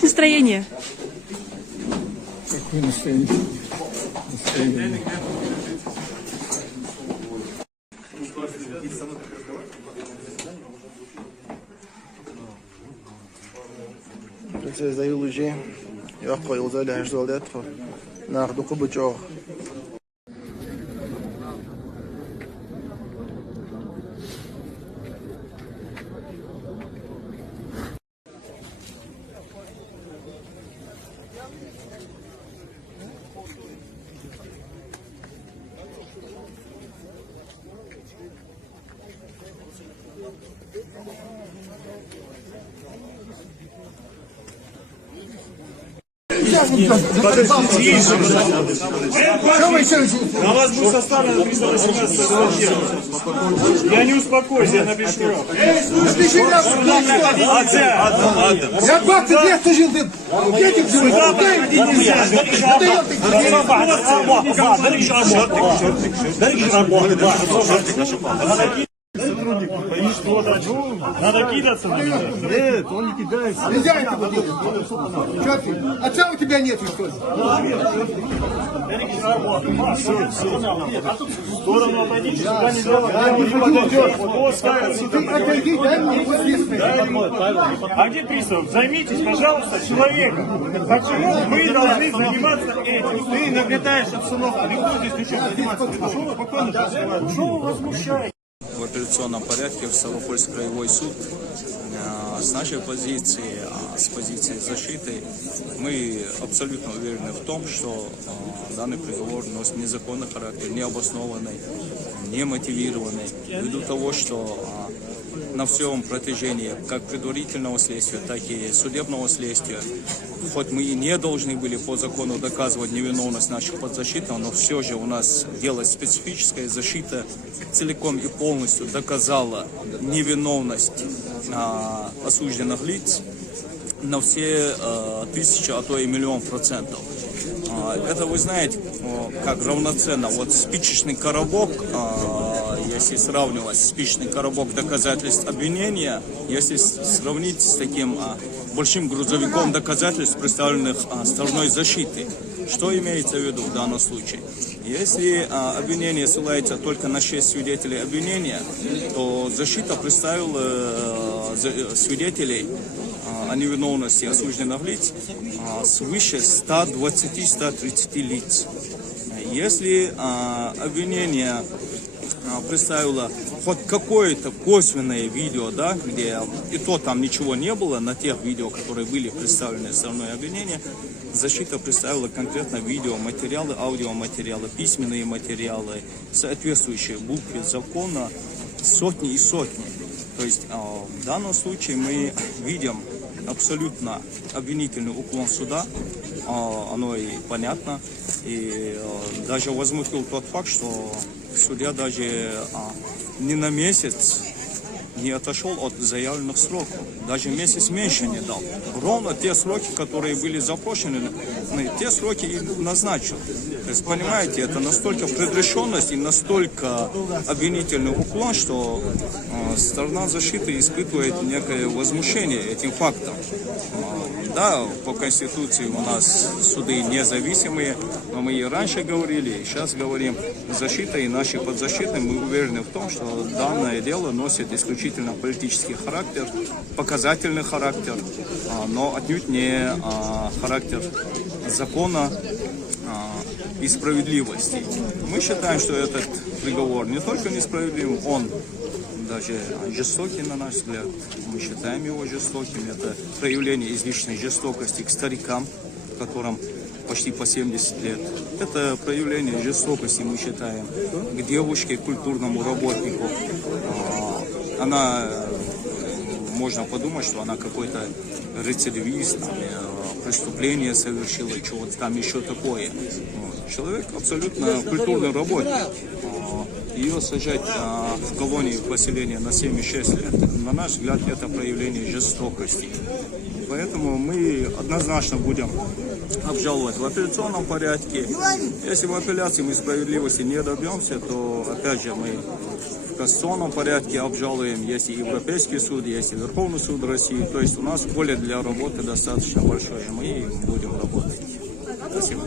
Как настроение? Какое настроение? Настроение. Здаю лужи. Я qo'yildi lajdolat. Nardu qubuchoq. На вас был составлен 318 статья. Я не успокоюсь, я напишу. Я 20 лет служил, ты этим живешь. И что, надо кидаться на меня? Нет, он не кидается. Нельзя этого делать. Что ты? Отца у тебя нет, что ли? В сторону отойдите, сюда не подойдешь. Вот скажет. Ты отойди, дай мне посвистывать. А где пристав? Займитесь, пожалуйста, человеком. Почему вы должны заниматься этим? Ты нагнетаешь обстановку. Никто здесь ничего заниматься не должен. Спокойно. Что вы возмущаете? В апелляционном порядке в Ставропольский краевой суд. С нашей позиции, с позиции защиты, мы абсолютно уверены в том, что данный приговор носит незаконный характер, необоснованный, немотивированный, ввиду того, что на всем протяжении как предварительного следствия, так и судебного следствия, хоть мы и не должны были по закону доказывать невиновность наших подзащитных, но все же у нас дело специфическое, защита целиком и полностью доказала невиновность осужденных лиц на все 1000, а то и 1 000 000 %. Это вы знаете, как равноценно. Вот спичечный коробок, если сравнивать спичечный коробок доказательств обвинения, если сравнить с таким большим грузовиком доказательств, представленных стороной защиты, что имеется в виду в данном случае? Если обвинение ссылается только на 6 свидетелей обвинения, то защита представила свидетелей о невиновности осужденных лиц свыше 120-130 лиц. Если обвинение представило хоть какое-то косвенное видео, да, где и то там ничего не было на тех видео, которые были представлены стороной обвинения, защита представила конкретно видеоматериалы, аудиоматериалы, письменные материалы, соответствующие букве закона, сотни и сотни. То есть в данном случае мы видим абсолютно обвинительный уклон суда, оно и понятно, и даже возмутил тот факт, что судья даже не на месяц не отошел от заявленных сроков, даже месяц меньше не дал. Ровно те сроки, которые были запрошены, те сроки и назначил. То есть, понимаете, это настолько предрешенность и настолько обвинительный уклон, что сторона защиты испытывает некое возмущение этим фактом. Да, по Конституции у нас суды независимые, но мы и раньше говорили, и сейчас говорим, защита и наши подзащитные, мы уверены в том, что данное дело носит исключительно политический характер, показательный характер, но отнюдь не характер закона и справедливости. Мы считаем, что этот приговор не только несправедлив, он даже жестокий, на наш взгляд. Мы считаем его жестоким. Это проявление излишней жестокости к старикам, которым почти по 70 лет. Это проявление жестокости, мы считаем, к девушке, к культурному работнику. Она, можно подумать, что она какой-то рецидивист, преступление совершила, чего-то там еще такое. Человек абсолютно культурный работник. Ее сажать в колонии поселения на 7,6 лет, на наш взгляд, это проявление жестокости. Поэтому мы однозначно будем обжаловать в апелляционном порядке. Если в апелляции мы справедливости не добьемся, то опять же мы в конституционном порядке обжалуем, есть и Европейский суд, есть и Верховный суд России. То есть у нас поле для работы достаточно большое, и мы будем работать. Спасибо.